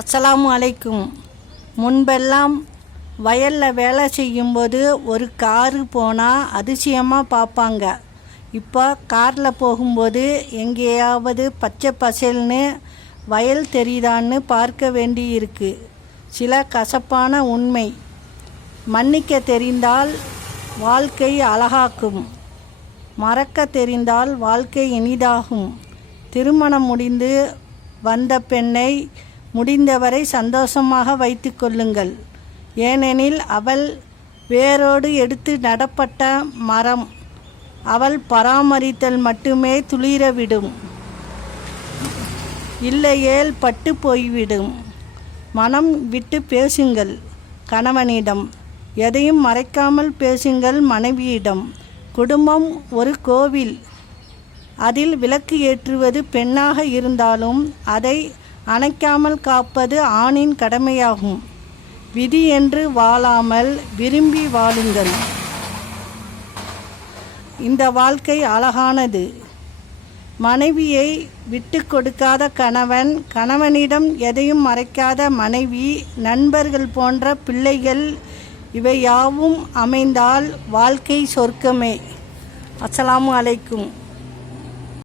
அஸ்ஸலாமு அலைக்கும். முன்பெல்லாம் வயலில் வேலை செய்யும்போது ஒரு காரு போனால் அதிசயமாக பார்ப்பாங்க. இப்போ காரில் போகும்போது எங்கேயாவது பச்சை பசேல்னு வயல் தெரியுதான்னு பார்க்க வேண்டியிருக்கு. சில கசப்பான உண்மை. மன்னிக்க தெரிந்தால் வாழ்க்கை அழகாக்கும், மறக்க தெரிந்தால் வாழ்க்கை இனிதாகும். திருமணம் முடிந்து வந்த பெண்ணை முடிந்தவரை சந்தோஷமாக வைத்து கொள்ளுங்கள். ஏனெனில் அவள் வேரோடு எடுத்து நடப்பட்ட மரம். அவள் பராமரித்தல் மட்டுமே துளிரவிடும், இல்லையேல் பட்டு போய்விடும். மனம் விட்டு பேசுங்கள் கணவனிடம், எதையும் மறைக்காமல் பேசுங்கள் மனைவியிடம். குடும்பம் ஒரு கோவில். அதில் விளக்கு ஏற்றுவது பெண்ணாக இருந்தாலும் அதை அணைக்காமல் காப்பது ஆணின் கடமையாகும். விதி என்று வாழாமல் விரும்பி வாழுங்கள். இந்த வாழ்க்கை அழகானது. மனைவியை விட்டு கொடுக்காத கணவன், கணவனிடம் எதையும் மறைக்காத மனைவி, நண்பர்கள் போன்ற பிள்ளைகள், இவை யாவும் அமைந்தால் வாழ்க்கை சொர்க்கமே. அஸ்ஸலாமு அலைக்கும்.